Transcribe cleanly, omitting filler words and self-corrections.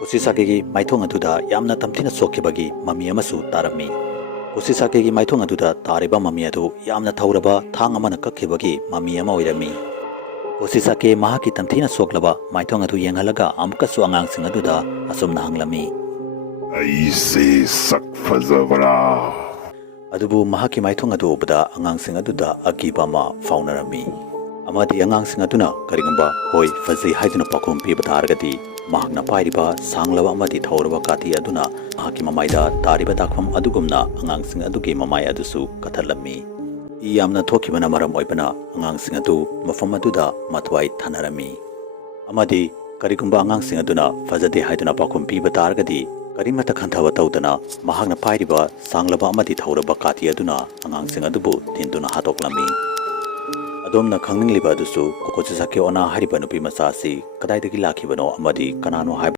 Kusisakegi maithong aduda yamna tamthina sokkhibagi mami amasu tarami. Kusisakegi maithong aduda tariba mami adu yamna thauraba thang amana kakhibagi mami ama oirami. Kusisake mahaki tamthina soklaba maithong adu yenghalaga amkasu angangsing aduda asumna hanglami. Aise sak fazabara. Adubu mahaki maithong adu ubada angangsing aduda Akiba ma faunarami. Amadi angangsing aduna karigamba hoi fazai haiduna pakhum piba targadi mahakna pairiba sanglaba amadi thauraba kati aduna mahaki mamaida tariba dakham adugumna angangsing adugi mamai adusu kathalami. Iyamna thokibana maram oibana angangsing adu mafam aduda matwai thanarami. Amadi karigamba angangsing aduna fazade haiduna pakhum piba targadi karimata khanthaba tawdana mahakna pairiba sanglaba amadi thauraba kati aduna angangsing adubu tinduna hatoklami. Adomna khangningliba adusu Kusisake ona hariba nupi masasi kadaidagi lakhibano amadi kanano hai